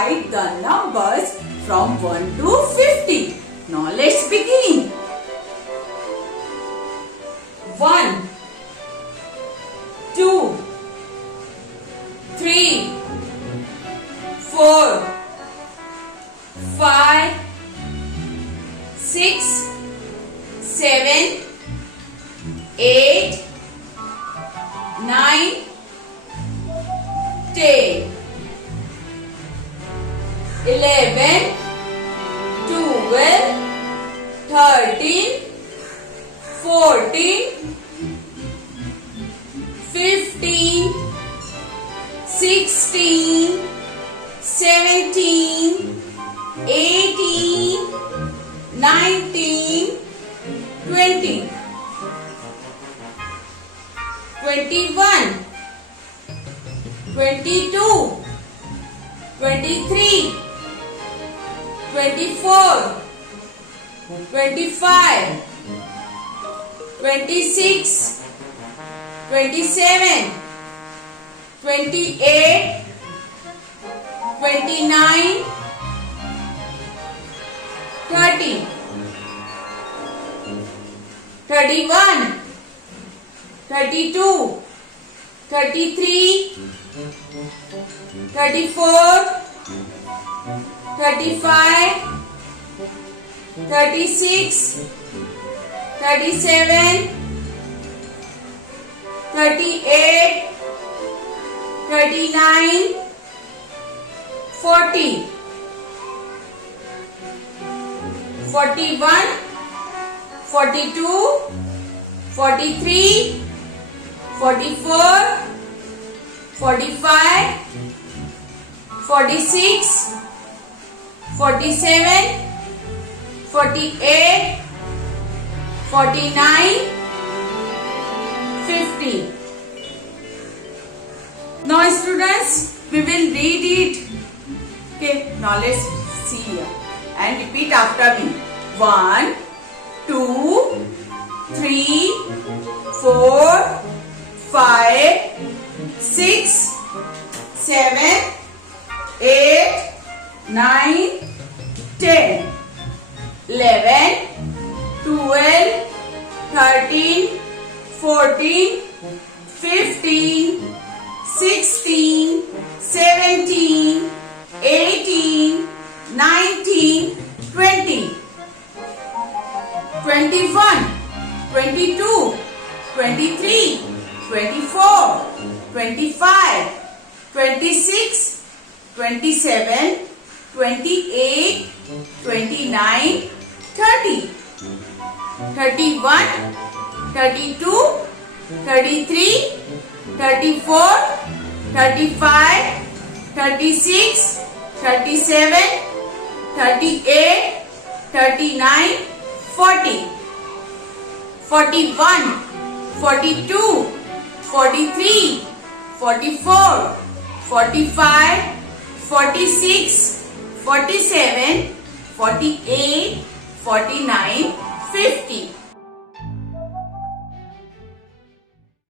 write the numbers from 1 to 50. Now let's begin. 1, 2, 3, 4, 5, 6, 7, 8, 9, 10, 11, 12, 13, 14, 15, 16, 17, 18, 19, 20, 21, 22, 23, 24, 25, 26, 27, 28, 29, 30, 31, 32, 33, 34, 35, 36, 37, 38, 39, 40, 41, 42, 43, 44, 45, 46, 47, 48, 49, 50. Now students, we will read it. Okay, now let's see here and repeat after me. 1, 2, 3, 4, 5, 6, 7, 8, 9, 10, 11, 12, 13, 14, 15, 16, 17, 18, 19, 20, 21, 22, 23, 24, 25, 26, 27, 28, 29, 30, 31, 32, 33, 34, 35, 36, 37, 38, 39, 40, 41, 42, 43, 44, 45, 46, 47, 48, 49, 50.